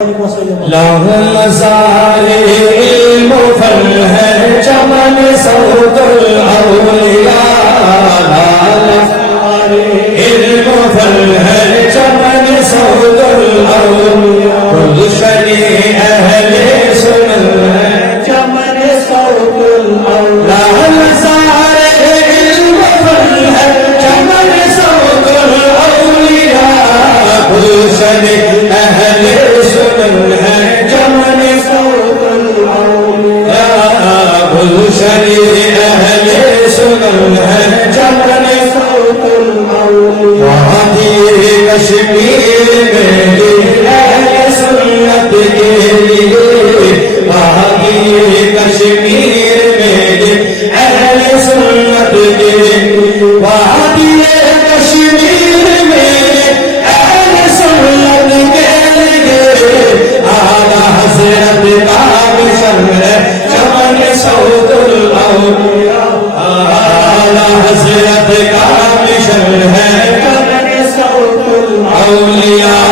لاہ نظارے علم و فن ہے چمن صوت الاولیاء، لاہ نظارے علم و فن ہے چمن صوت الاولیاء، گلشن اہل سنن ہے چمن صوت الاولیاء، لاہ نظارے علم و فن ہے چمن صوت الاولیاء، گلشن اہل سنن ہے چمن صوت الاولیاء، گلشن اہل سنن ہے چمن صوت الاولیاء، وادی کشمیر میں اہل سنت کے لیے، وادی کشمیر میں اہل سنت کے لیے، وادی کشمیر میں اہل سنت کے لیے، اعلیٰ حضرت کا مشن ہے چمن صوت الاولیاء، اعلیٰ حضرت کا مشن ہے چمن صوت الاولیاء،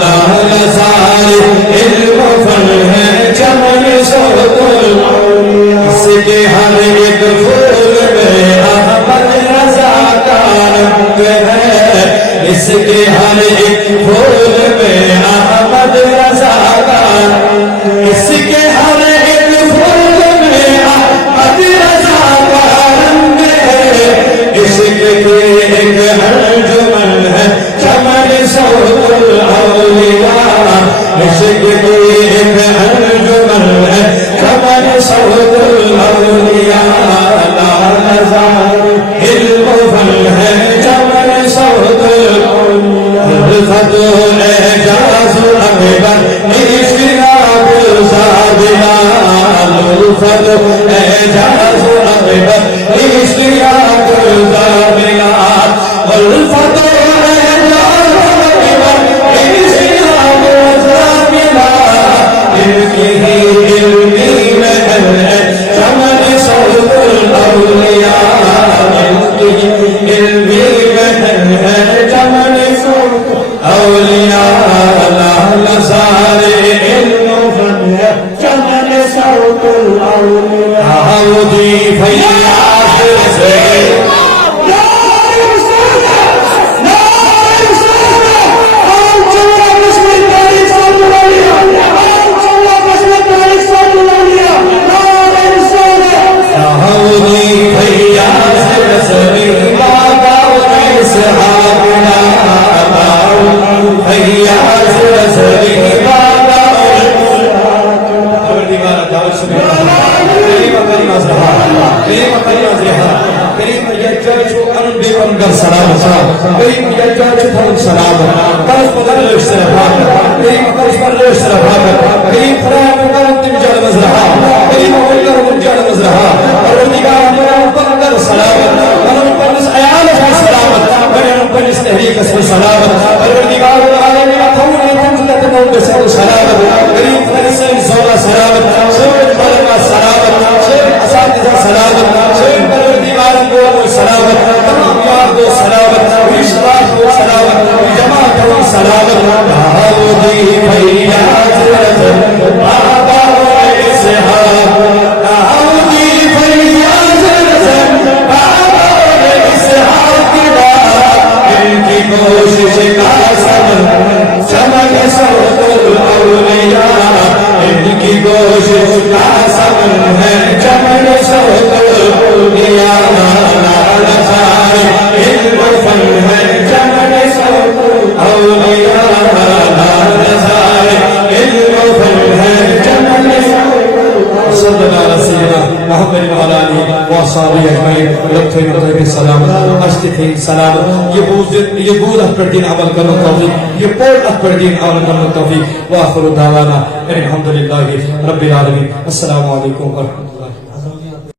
لاہ نظارے علم و فن ہے چمن صوت الاولیاء، اس کے ہر ایک پھول میں احمد رضا کا رنگ ہے، اس کے ہر ایک پھول میں احمد رضا کا رنگ، اس کے ہر ایک پھول میں احمد رضا کا رنگ ہے، عشق کے ایک انجمن ہے چمن صوت الاولیاء، عشق کے ایک انجمن ہے چمن صوت الاولیاء، لاہ نظارے علم و فن ہے چمن صوت الاولیاء، الفت و اعجاز و اکبر اشتیاق زادیان، الفت و اعجاز و اکبر اشتیاق زادیان، الفت و اعجاز و اکبر اشتیاق زادیان، ان کی ہی علمی محل ہے چمن صوت الاولیاء، ان کی ہی علمی محل ہے چمن صوت الاولیاء، لاہ نظارے علم و فن ہے چمن صوت الاولیاء، داؤدی فیاض سے سلام، یہ بود پر دین عمل کرنا توفیق، یہ پور پر دین عمل کرنا توفیق، وآخر دعوانا الحمدللہ رب العالمین، السلام علیکم ورحمۃ اللہ۔